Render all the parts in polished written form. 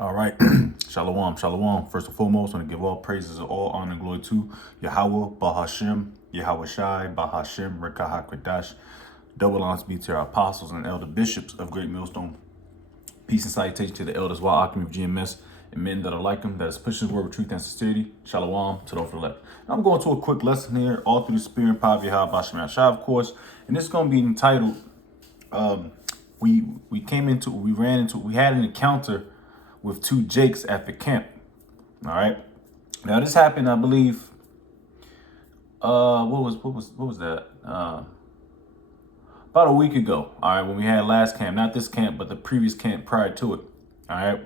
All right. Shalom, shalom. First and foremost, I want to give all praises and all honor and glory to Yahweh, Bahashem, Yahweh Shai, Bahashem, Rekah HaKodash. Double honors be to our apostles and elder bishops of Great Millstone. Peace and salutation to the elders, Wa Akim of GMS, and men that are like them, that is pushing the word with truth and sincerity. Shalom to those for the left. Now I'm going to a quick lesson here, all through the spirit and power of Yahweh, Bashem Shai, of course. And this is going to be entitled, we had an encounter with two Jakes at the camp. All right. Now this happened, I believe. What was that? About a week ago. All right, when we had last camp, not this camp, but the previous camp prior to it. All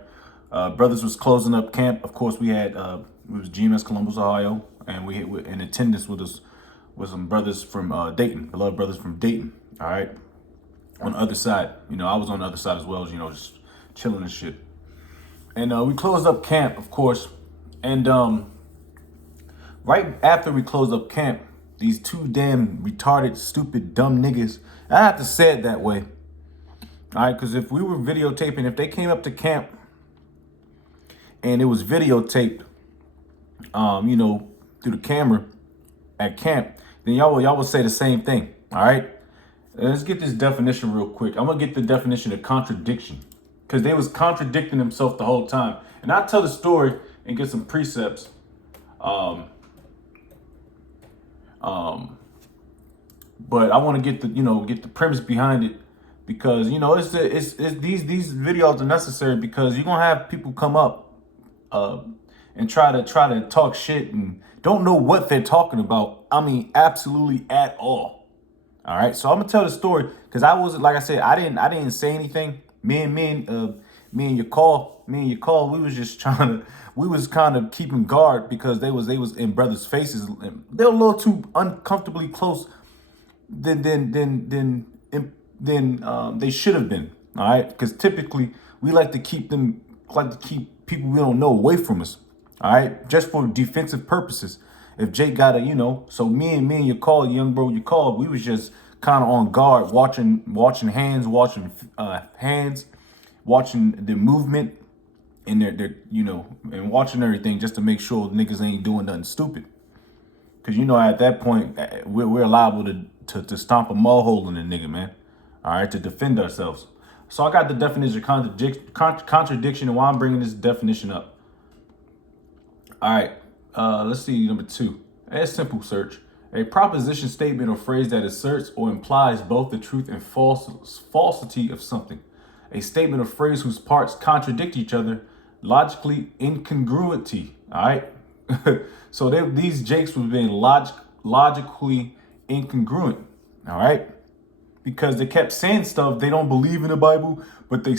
right. Brothers was closing up camp. Of course, we had it was GMS Columbus, Ohio, and we had in attendance with us was some brothers from Dayton, beloved brothers from Dayton. All right. On the other side, I was on the other side as well, just chilling and shit. And we closed up camp, of course. And right after we closed up camp, these two damn retarded, stupid, dumb niggas, I have to say it that way. All right, because if we were videotaping, if they came up to camp and it was videotaped, through the camera at camp, then y'all would say the same thing. All right, let's get this definition real quick. I'm gonna get the definition of contradiction, because they was contradicting themselves the whole time. And I'll tell the story and get some precepts. But I want to get the premise behind it, because it's these videos are necessary, because you're gonna have people come up and try to talk shit and don't know what they're talking about. I mean, absolutely at all. All right, so I'm gonna tell the story, because I wasn't, like I said, I didn't say anything. Me and your call, we was just we was kind of keeping guard, because they was in brothers' faces. They were a little too uncomfortably close than they should have been. All right, because typically we like to keep people we don't know away from us. All right, just for defensive purposes. If Jake got so me and your call, young bro, your call, we was just kind of on guard, watching hands, watching the movement and their and watching everything, just to make sure niggas ain't doing nothing stupid. Because at that point we're liable to stomp a mud hole in the nigga, man. All right, to defend ourselves. So I got the definition of contradiction, and why I'm bringing this definition up. All right, let's see number 2. A simple search. A proposition, statement, or phrase that asserts or implies both the truth and falsity of something. A statement or phrase whose parts contradict each other, logically incongruity. All right. So these Jakes was being logically incongruent. All right. Because they kept saying stuff, they don't believe in the Bible, but they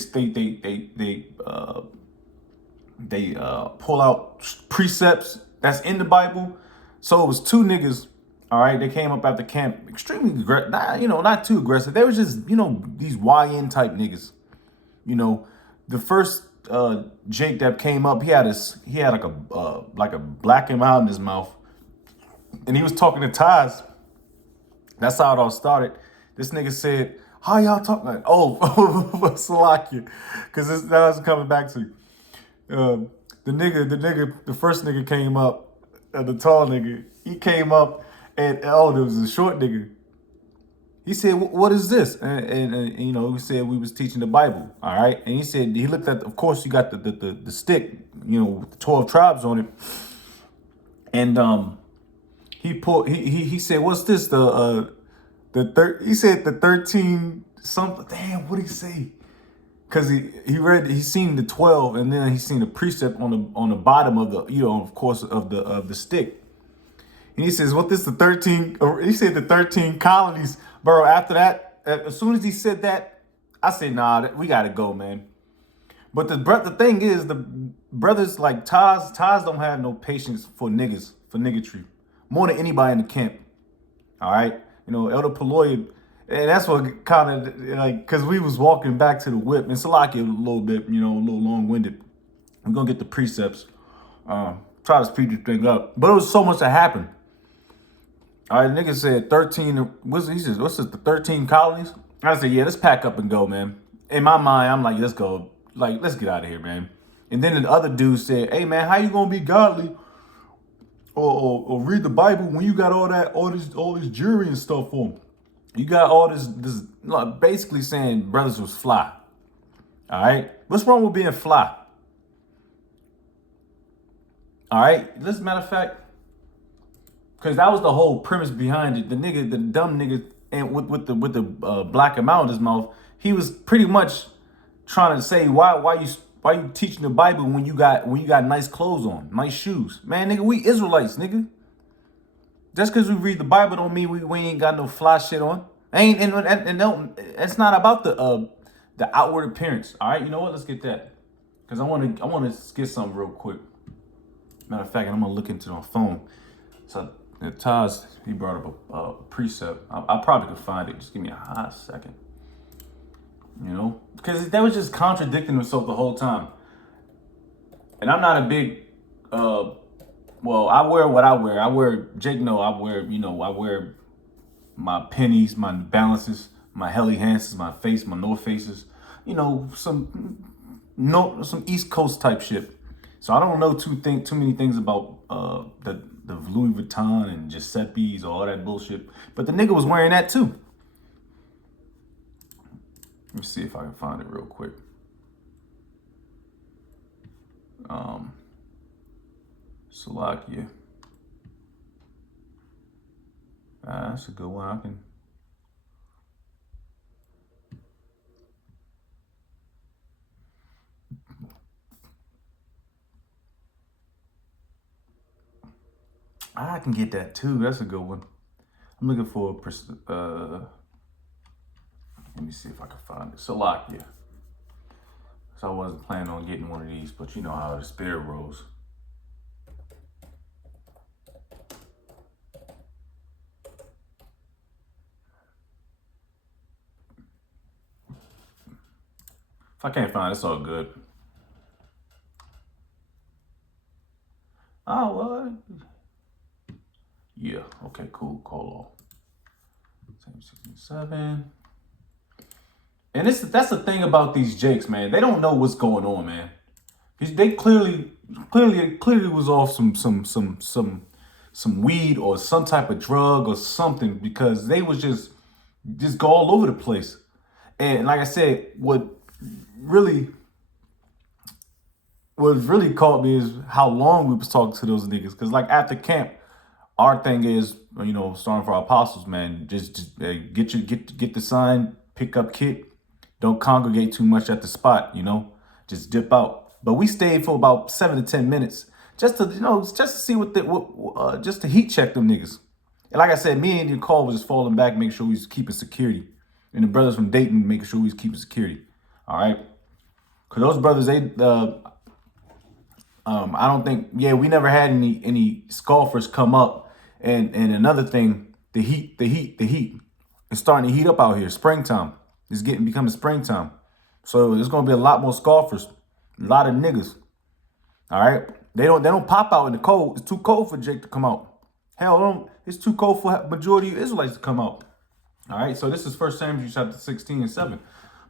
pull out precepts that's in the Bible. So it was two niggas. All right, they came up after camp, extremely aggressive. Not too aggressive. They was just these YN type niggas. The first Jake that came up, he had like a black and mild in his mouth, and he was talking to Taz. That's how it all started. This nigga said, "How y'all talking?" Oh, Salakia, because that was coming back to the first nigga came up, the tall nigga. He came up, and there was a short nigga. He said, "What is this?" And we said we was teaching the Bible. All right. And he said, he looked at, of course, you got the stick, with the 12 tribes on it. And he said, "What's this? He said the 13 something. Damn, what did he say? Because he seen the 12, and then he seen the precept on the bottom of the, of course, of the stick. And he says, "What this the 13?" He said the 13 colonies, bro. After that, as soon as he said that, I said, "Nah, we gotta go, man." But the thing is, the brothers like Taz don't have no patience for niggas, for niggatry, more than anybody in the camp. All right, Elder Paloy, and that's what kind of because we was walking back to the whip, and Salaki a little bit, a little long-winded. We're gonna get the precepts, try to speed the thing up, but it was so much that happened. All right, nigga said 13. He says, "What's this, the 13 colonies?" I said, "Yeah, let's pack up and go, man." In my mind, I'm like, "Let's go. Like, let's get out of here, man." And then the other dude said, "Hey man, how you gonna be godly or read the Bible when you got all this jury and stuff for 'em? You got all this like, basically saying brothers was fly. All right, what's wrong with being fly? All right, as a matter of fact, because that was the whole premise behind it. The dumb nigga, and with the black amount in his mouth, he was pretty much trying to say why you teaching the Bible when you got nice clothes on, nice shoes, man, nigga. We Israelites, nigga. Just because we read the Bible don't mean we ain't got no fly shit on. Ain't and no, it's not about the outward appearance. All right, you know what? Let's get that because I want to get something real quick. Matter of fact, I'm gonna look into it on phone. So Taz, he brought up a precept. I probably could find it. Just give me a hot second. You know, because they was just contradicting themselves the whole time. And I'm not a big, well, I wear what I wear. I wear, Jake know, I wear my pennies, my balances, my Helly Hansons, my face, my North Faces, some East Coast type shit. So I don't know too many things about the Louis Vuitton and Giuseppe's or all that bullshit. But the nigga was wearing that too. Let me see if I can find it real quick. Slovakia. That's a good one. I can get that too. That's a good one. I'm looking for let me see if I can find it. Slovakia. So I wasn't planning on getting one of these, but you know how the spirit rolls. If I can't find it, it's all good. Oh, what? Yeah. Okay, cool. Call off. 67. And that's the thing about these Jakes, man. They don't know what's going on, man. They clearly was off some weed or some type of drug or something because they was just go all over the place. And like I said, what really caught me is how long we was talking to those niggas. Because like after camp, our thing is, starting for our apostles, man, just get the sign, pick up kit. Don't congregate too much at the spot, just dip out. But we stayed for about 7 to 10 minutes just to see just to heat check them niggas. And like I said, me and your call was just falling back, making sure we was keeping security. And the brothers from Dayton making sure we was keeping security. All right. Cause those brothers, they, I don't think, we never had any scoffers come up. And another thing, the heat. It's starting to heat up out here. Springtime. It's becoming springtime. So there's gonna be a lot more scoffers, a lot of niggas. All right. They don't pop out in the cold. It's too cold for Jake to come out. Hell, it's too cold for majority of Israelites to come out. All right. So this is 1 Samuel chapter 16 and 7.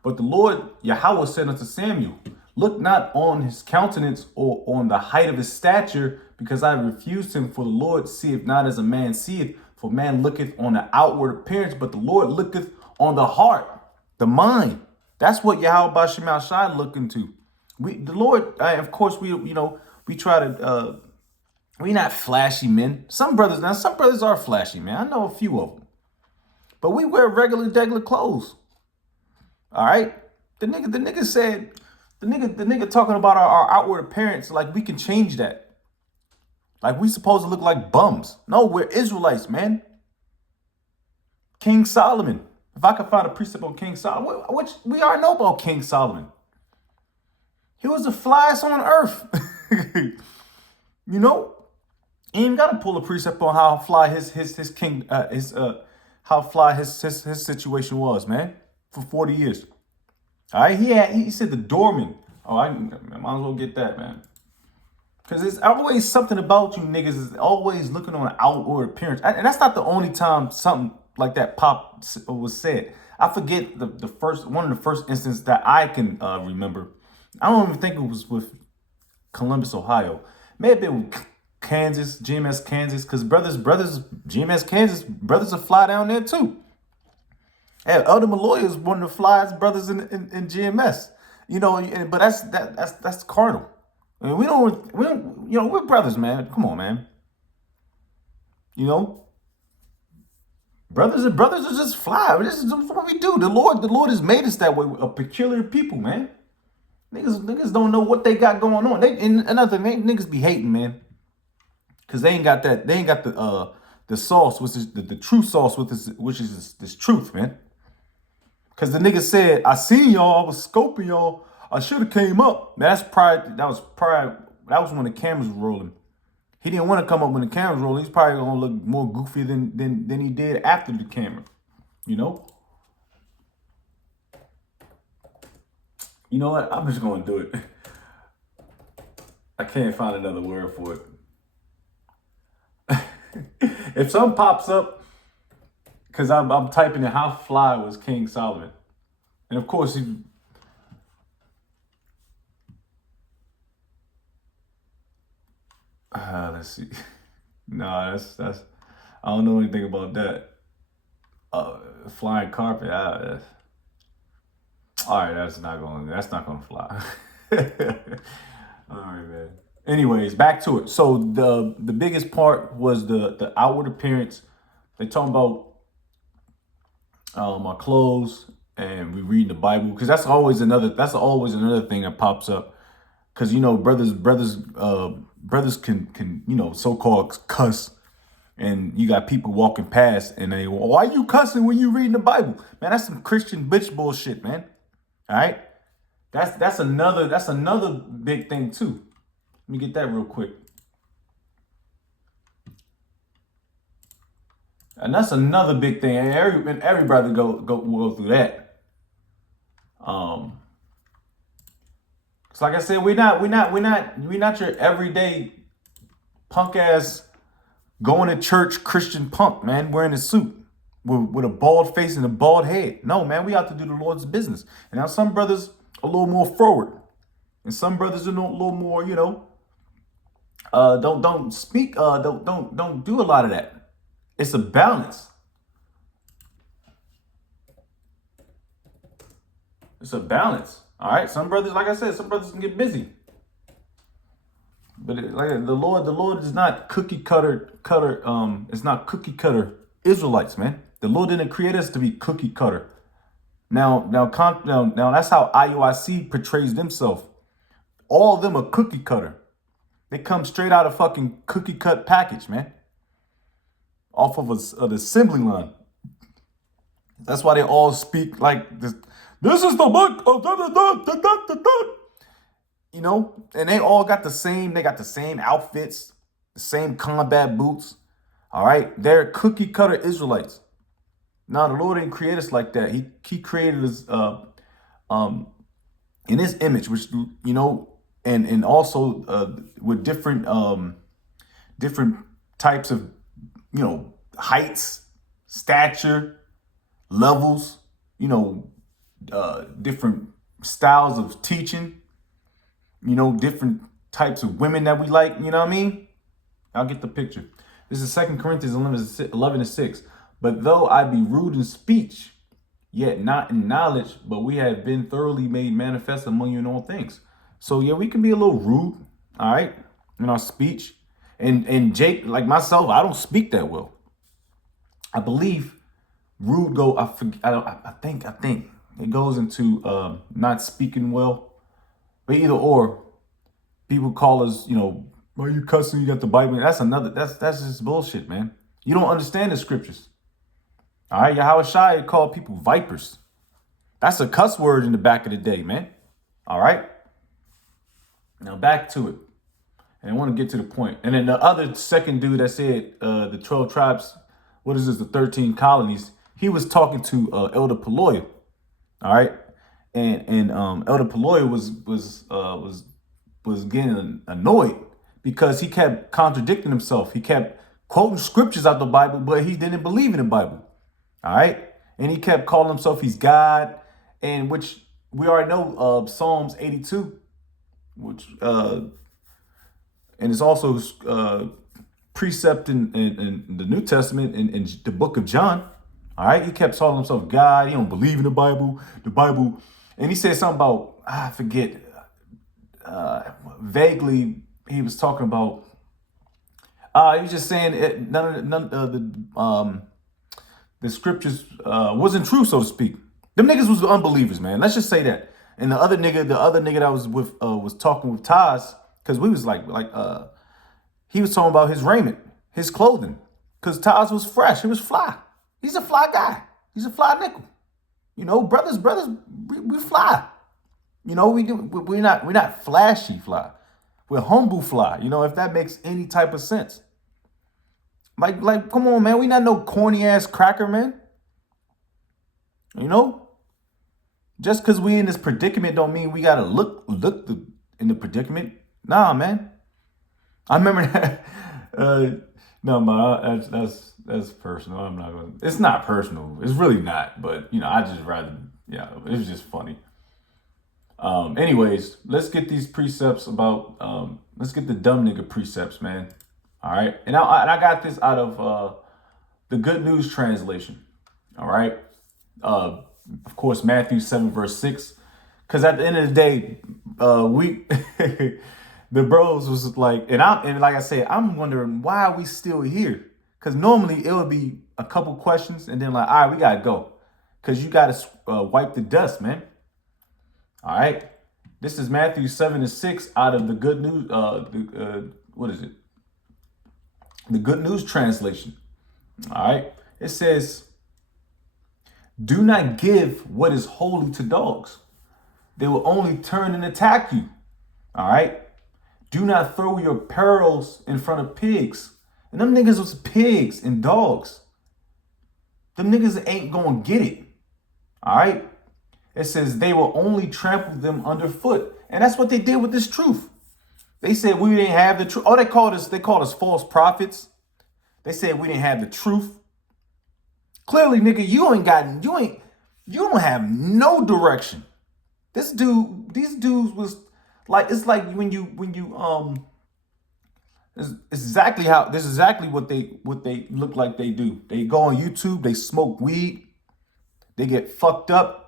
But the Lord Yahweh said unto Samuel, look not on his countenance or on the height of his stature, because I refused him. For the Lord seeth not as a man seeth, for man looketh on the outward appearance, but the Lord looketh on the heart, the mind. That's what Yahweh Bashim Shai look into. The Lord, of course, we try to, we not flashy men. Some brothers are flashy, man. I know a few of them. But we wear regular clothes. All right? The nigga said, the nigga talking about our outward appearance, like we can change that. Like we supposed to look like bums. No, we're Israelites, man. King Solomon. If I could find a precept on King Solomon, which we already know about King Solomon. He was the flyest on earth. You ain't even gotta pull a precept on how fly his situation was, man, for 40 years. All right, he said the doorman. Oh, I might as well get that, man. Because there's always something about you niggas is always looking on an outward appearance. And that's not the only time something like that was said. I forget one of the first instances that I can remember. I don't even think it was with Columbus, Ohio. May have been Kansas, GMS Kansas, because GMS Kansas, brothers will fly down there too. Hey, Elder Malloy is one of the flyest brothers in GMS. You know, but that's carnal. I mean, we're brothers, man. Come on, man. You know, brothers are just fly. This is what we do. The Lord has made us that way, a peculiar people, man. Niggas don't know what they got going on. And another thing, niggas be hating, man, because they ain't got that. They ain't got the sauce, which is the true sauce, which is this truth, man. Because the nigga said, I seen y'all, I was scoping y'all. I should have came up. Man, that was when the cameras were rolling. He didn't want to come up when the cameras rolling. He's probably gonna look more goofy than he did after the camera. You know? You know what? I'm just gonna do it. I can't find another word for it. If something pops up, because I'm typing in how fly was King Solomon. And of course, let's see. No, that's I don't know anything about that. Flying carpet. All right, that's not gonna fly. All right, man. Anyways, back to it. So the biggest part was the outward appearance. They talking about our clothes, and we read the Bible, because that's always another thing that pops up. Because brothers can so-called cuss, and you got people walking past and they, why you cussing when you reading the Bible? Man, that's some Christian bitch bullshit, man. All right, that's another big thing too. Let me get that real quick. And that's another big thing. Every brother will go through that. Cause like I said, we're not your everyday punk ass going to church Christian punk, man, wearing a suit with a bald face and a bald head. No, man, we out to do the Lord's business. And now some brothers are a little more forward, and some brothers are a little more, don't speak, don't do a lot of that. It's a balance. It's a balance. All right. Some brothers, like I said, some brothers can get busy. But the Lord is not cookie cutter. It's not cookie cutter Israelites, man. The Lord didn't create us to be cookie cutter. Now that's how IUIC portrays themselves. All of them are cookie cutter. They come straight out of fucking cookie cut package, man. Off of the assembly line. That's why they all speak like this. This is the book of and they all got the same. They got the same outfits, the same combat boots. All right, they're cookie cutter Israelites. Now the Lord didn't create us like that. He created us in His image, which and also with different types of heights, stature, levels, different styles of teaching, different types of women that we like, you know what I mean? I'll get the picture. This is 2 Corinthians 11:6. But though I be rude in speech, yet not in knowledge, but we have been thoroughly made manifest among you in all things. So yeah, we can be a little rude, all right, in our speech. And Jake, like myself, I don't speak that well. I believe rude I think it goes into not speaking well. But either or, people call us, why are you cussing? You got the Bible. That's just bullshit, man. You don't understand the scriptures. All right, Yahweh Shai called people vipers. That's a cuss word in the back of the day, man. All right. Now back to it. And I want to get to the point. And then the other second dude that said the 12 tribes, what is this, the 13 colonies, he was talking to Elder Paloya. All right. And Elder Paloya was getting annoyed because he kept contradicting himself. He kept quoting scriptures out the Bible, but he didn't believe in the Bible. All right. And he kept calling himself he's God, and which we already know Psalms 82, which and it's also precept in the New Testament in the book of John. All right, he kept calling himself God. He don't believe in the Bible. And he said something about I forget vaguely. He was talking about. He was just saying none of the scriptures wasn't true, so to speak. Them niggas was unbelievers, man. Let's just say that. And the other nigga that I was with was talking with Taz, because we was he was talking about his raiment, his clothing, because Taz was fresh. He was fly. He's a fly guy. He's a fly nickel. You know, brothers, we fly. You know, we're not flashy fly. We're humble fly. You know, if that makes any type of sense. Like, come on, man. We not no corny ass cracker, man. You know, just because we in this predicament don't mean we gotta look in the predicament. Nah, man. I remember that. No, man, that's personal. I'm not gonna. It's not personal. It's really not. But you know, I just rather. Yeah, it was just funny. Anyways, let's get these precepts about. Let's get the dumb nigga precepts, man. All right, and I got this out of the Good News translation. All right, of course Matthew 7 verse 6, because at the end of the day, we the bros was like, and like I said, I'm wondering why are we still here? Because normally it would be a couple questions and then like, all right, we gotta go, because you gotta wipe the dust, man. All right, this is Matthew 7 and 6 out of the Good News. What is it? The Good News translation. All right, it says, "Do not give what is holy to dogs. They will only turn and attack you. All right. Do not throw your pearls in front of pigs." And them niggas was pigs and dogs. Them niggas ain't gonna get it. All right. It says they will only trample them underfoot. And that's what they did with this truth. They said we didn't have the truth. Oh, they called us false prophets. They said we didn't have the truth. Clearly, nigga, you don't have no direction. These dudes was like, it's like when you this is exactly what they look like they do. They go on YouTube, they smoke weed, they get fucked up,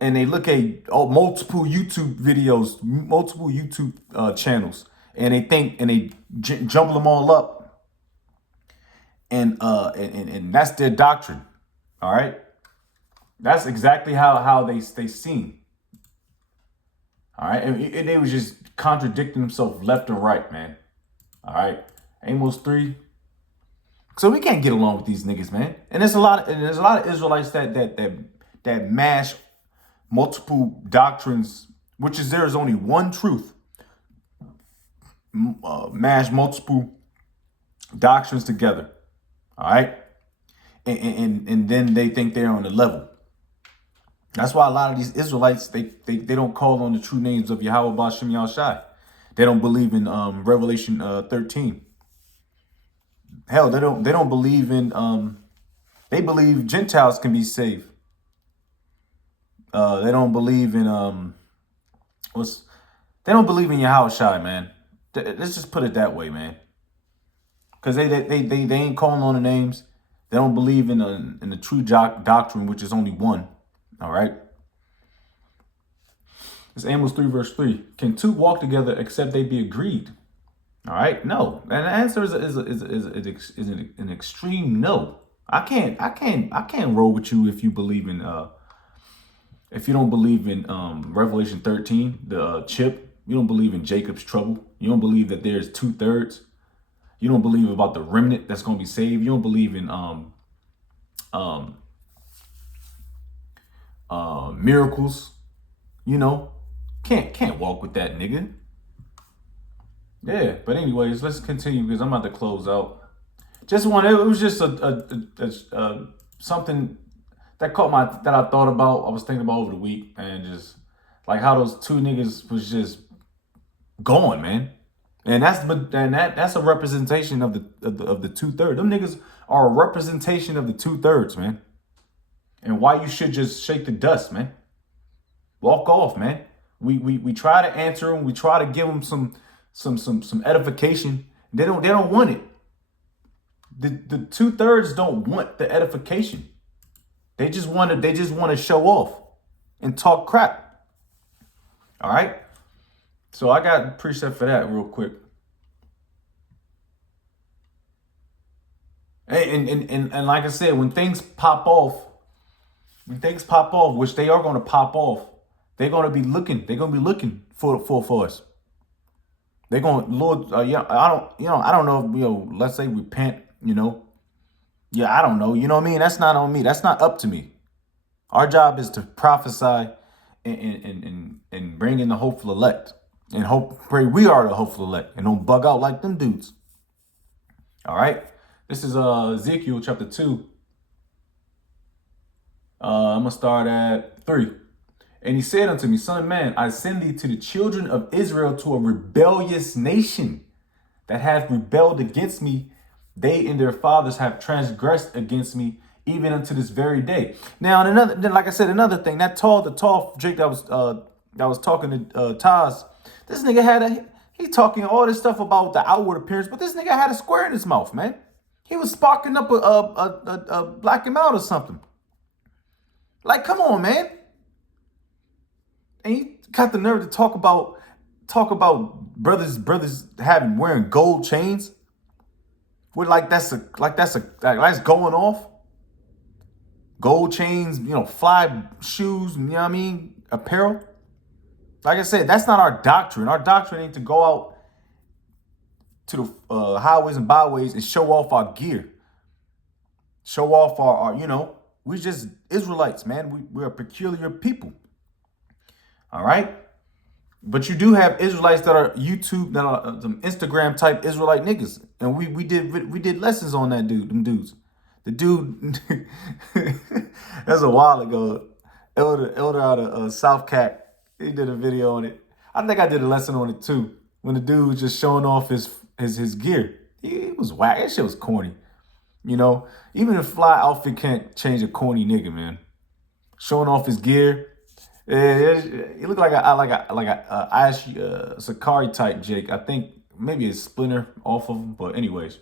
and they look at multiple YouTube videos, multiple YouTube channels, and they jumble them all up, and that's their doctrine. All right, that's exactly how they seen. All right, and they was just contradicting themselves left and right, man. All right, Amos 3. So we can't get along with these niggas, man. And there's a lot of Israelites that mash multiple doctrines, which is there is only one truth. Mash multiple doctrines together. All right, and then they think they're on the level. That's why a lot of these Israelites, they don't call on the true names of Yahweh Ba'Shem Yahushai. They don't believe in Revelation 13. Hell, they don't believe in they believe Gentiles can be saved. They don't believe in they don't believe in Yahushai, man. Let's just put it that way, man. Because they ain't calling on the names. They don't believe in the true doctrine, which is only one. All right. It's Amos 3 verse 3. Can two walk together except they be agreed? All right. No. And the answer is an extreme no. I can't roll with you if you believe in if you don't believe in Revelation 13, the chip. You don't believe in Jacob's trouble. You don't believe that there's 2/3. You don't believe about the remnant that's gonna be saved. You don't believe in miracles. You know, can't walk with that nigga. Yeah, but anyways, let's continue because I'm about to close out. It was just a something that that I thought about. I was thinking about over the week, and just like how those two niggas was just going, man. And that's a representation of the 2/3. Them niggas are a representation of the 2/3, man. And why you should just shake the dust, man. Walk off, man. We try to answer them. We try to give them some edification. They don't want it. The 2/3 don't want the edification. They just want to show off and talk crap. All right. So I got a precept for that real quick. And like I said, when things pop off, which they are going to pop off, they're going to be looking. They're going to be looking for us. They're going, Lord, I don't know, let's say repent, Yeah, I don't know. You know what I mean? That's not on me. That's not up to me. Our job is to prophesy and bring in the hopeful elect. And pray we are the hopeful elect and don't bug out like them dudes. All right. This is Ezekiel chapter 2. I'm going to start at 3. And he said unto me, Son of man, I send thee to the children of Israel, to a rebellious nation that hath rebelled against me. They and their fathers have transgressed against me, even unto this very day. Now, like I said, another thing, the tall Jake that was talking to Taz, this nigga he talking all this stuff about the outward appearance, but this nigga had a square in his mouth, man. He was sparking up a black him out or something. Like, come on, man. And he got the nerve to talk about brothers wearing gold chains. With that's going off. Gold chains, fly shoes, you know what I mean? Apparel. Like I said, that's not our doctrine. Our doctrine ain't to go out to the highways and byways and show off our gear. Show off our we just Israelites, man. We're a peculiar people. All right. But you do have Israelites that are YouTube, that are some Instagram type Israelite niggas. And we did lessons on them dudes. The dude, that's a while ago. Elder out of South Cat, he did a video on it. I think I did a lesson on it too. When the dude was just showing off his gear. He was whack. That shit was corny. Even a fly outfit can't change a corny nigga, man. Showing off his gear. He looked like a Ash Sakari type Jake. I think maybe a splinter off of him. But anyways.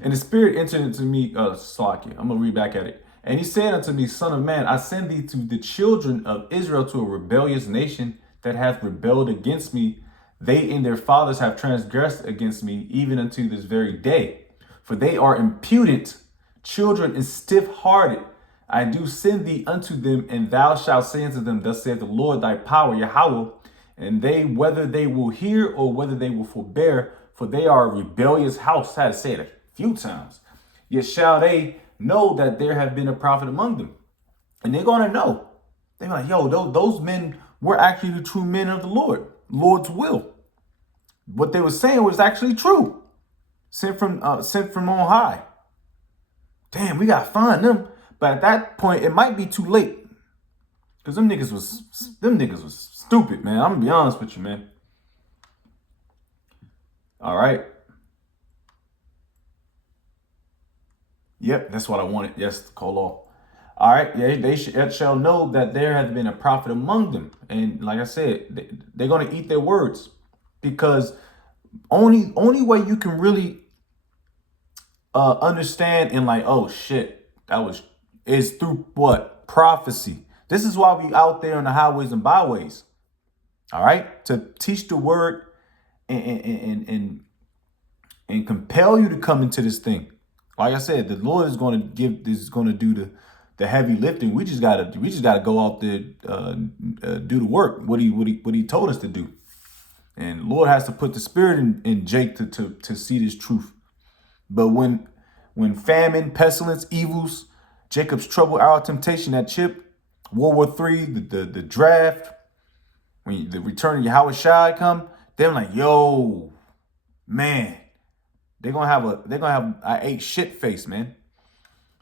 And the spirit entered into me, Slakia. I'm going to read back at it. And he said unto me, Son of man, I send thee to the children of Israel, to a rebellious nation that hath rebelled against me. They and their fathers have transgressed against me, even unto this very day. For they are impudent children and stiff-hearted. I do send thee unto them, and thou shalt say unto them, Thus saith the Lord thy power, Yahweh, and they, whether they will hear or whether they will forbear, for they are a rebellious house. I had to say it a few times. Yet shall they know that there have been a prophet among them. And they're going to know. They're like, yo, those men were actually the true men of the Lord's will. What they were saying was actually true. Sent from on high. Damn, we got to find them. But at that point, it might be too late. Because them niggas was stupid, man. I'm going to be honest with you, man. All right. Yep, that's what I wanted. Yes, call off. All right. Yeah, they shall know that there has been a prophet among them. And like I said, they're going to eat their words. Because only way you can really understand and like, oh, shit, is through what? Prophecy. This is why we out there on the highways and byways. All right. To teach the word and compel you to come into this thing. Like I said, the Lord is going to do the heavy lifting. We just gotta go out there, do the work. What he told us to do. And Lord has to put the spirit in Jake to see this truth. But when famine, pestilence, evils, Jacob's trouble, our temptation, that chip, World War III, the draft, when the return of Yahweh Shai come, they're like, yo, man, they're gonna have I ate shit face, man.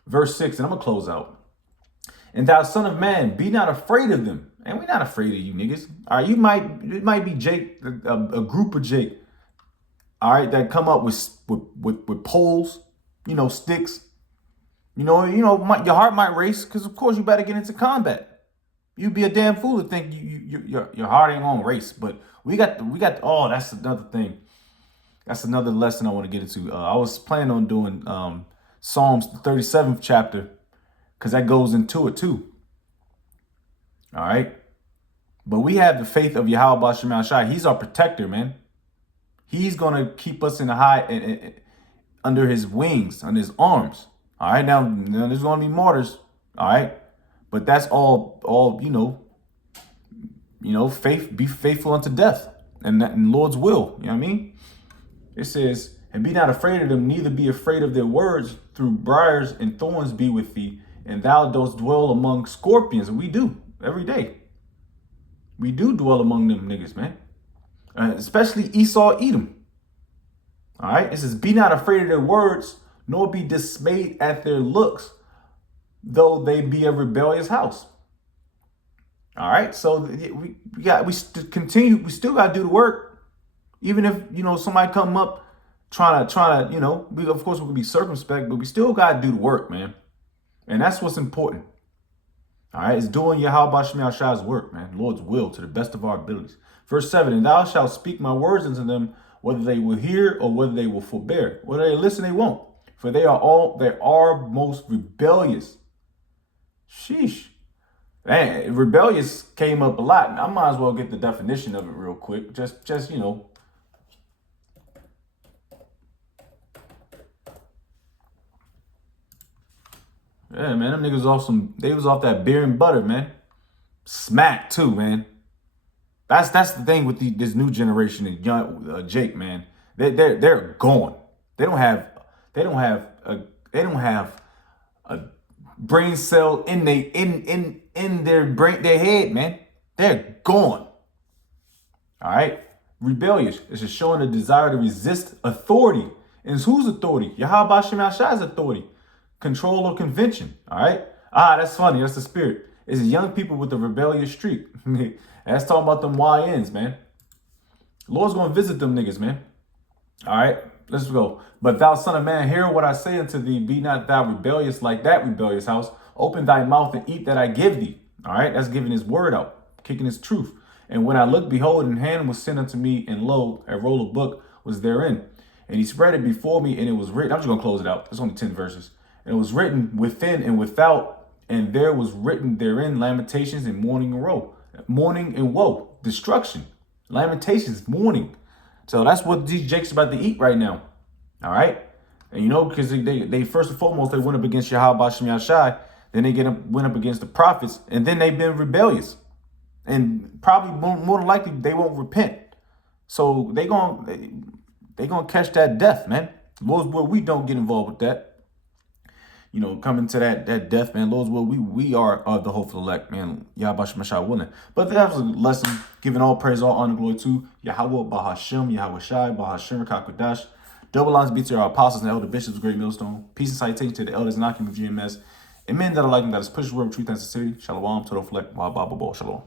Verse 6, and I'm gonna close out. And thou son of man, be not afraid of them. And we're not afraid of you niggas. All right, it might be Jake, a group of Jake, all right, that come up with poles, sticks. Your heart might race because, of course, you better get into combat. You'd be a damn fool to think your heart ain't on race. But oh, that's another thing. That's another lesson I want to get into. I was planning on doing Psalms the 37th chapter because that goes into it too. All right. But we have the faith of Yahweh Shema Shai. He's our protector, man. He's going to keep us in the high under his wings, on his arms. All right. Now there's going to be martyrs. All right. But that's all, faith, be faithful unto death and Lord's will. You know what I mean? It says, and be not afraid of them, neither be afraid of their words. Through briars and thorns be with thee, and thou dost dwell among scorpions. And we do every day. We do dwell among them niggas, man. Especially Esau, Edom. All right. It says, be not afraid of their words, nor be dismayed at their looks, though they be a rebellious house. All right. So we still got to do the work. Even if, somebody come up trying to, we, of course, we can be circumspect, but we still got to do the work, man. And that's what's important. All right. It's doing Yahweh Shema Shai's work, man. Lord's will to the best of our abilities. Verse 7, and thou shalt speak my words unto them, whether they will hear or whether they will forbear. Whether they listen, they won't. For they are most rebellious. Sheesh. Man, rebellious came up a lot. I might as well get the definition of it real quick. Just Yeah, man, them niggas they was off that beer and butter, man. Smack too, man. That's the thing with this new generation and young Jake, man. They're gone. They don't have a brain cell in their brain, their head, man. They're gone. All right. Rebellious. It's just showing a desire to resist authority. And it's whose authority? Yahweh Shema Shai's authority. Control or convention. All right. That's funny. That's the spirit. It's young people with the rebellious streak. That's talking about them YNs, man. Lord's gonna visit them niggas, man. All right. Let's go. But thou son of man, hear what I say unto thee. Be not thou rebellious like that rebellious house. Open thy mouth and eat that I give thee. All right. That's giving his word out, kicking his truth. And when I looked, behold, and hand was sent unto me, and lo, a roll of book was therein. And he spread it before me, and it was written. I'm just going to close it out. It's only 10 verses. And it was written within and without, and there was written therein lamentations and mourning and woe, destruction, lamentations, mourning. So that's what these Jakes about to eat right now. All right. And because they first and foremost, they went up against Yahweh Shema Shai. Then they went up against the prophets, and then they've been rebellious. And probably more than likely they won't repent. So they gonna catch that death, man. Lord's will, we don't get involved with that. Coming to that death, man. Lord's will, we are the hopeful elect, man. Yahweh Shema Shai willing. But that was a lesson, giving all praise, all honor, glory to Yahweh Bahashem, Yahweh Shai, Bahashem, Rakakodash. Double lines be to our apostles and elder bishops, great millstone. Peace and citation to the elders and Akim of GMS. And men that are like them, that is push the word of truth and sincerity. Shalom, total fleck, Shalom.